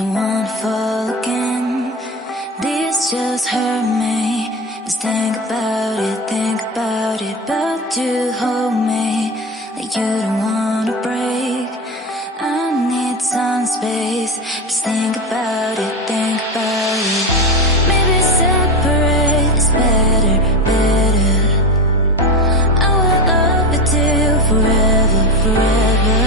don't wanna fall again. This just hurt me. Just think about it, but you hold me like you don't wanna break. I need some space. Just think about it, maybe separate is better, better. I will love you till forever, forever.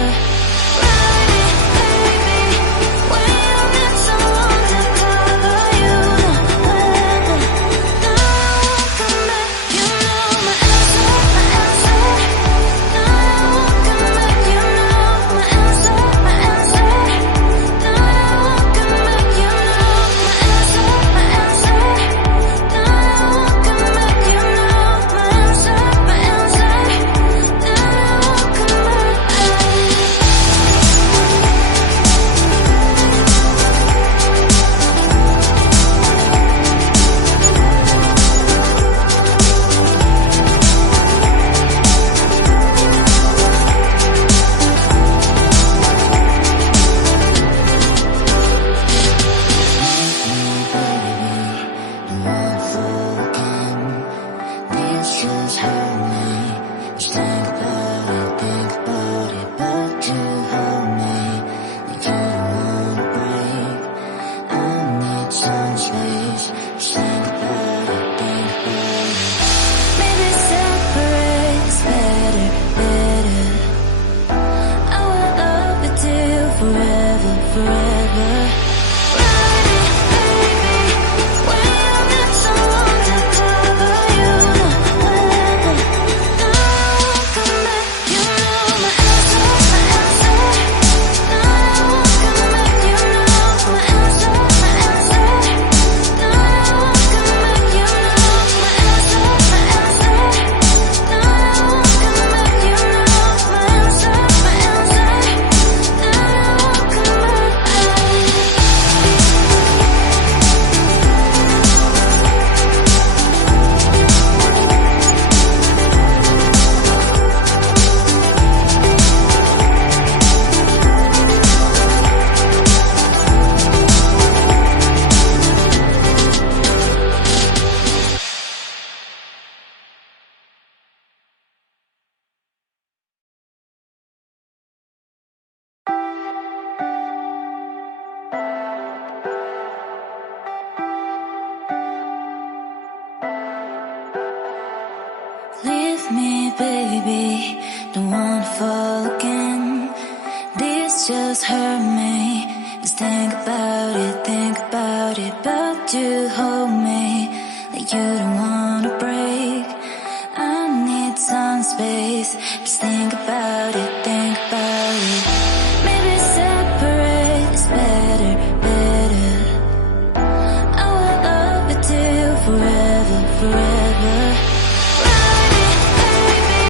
Leave me, baby, don't wanna fall again. This just hurt me. Just think about it, but you hold me like you don't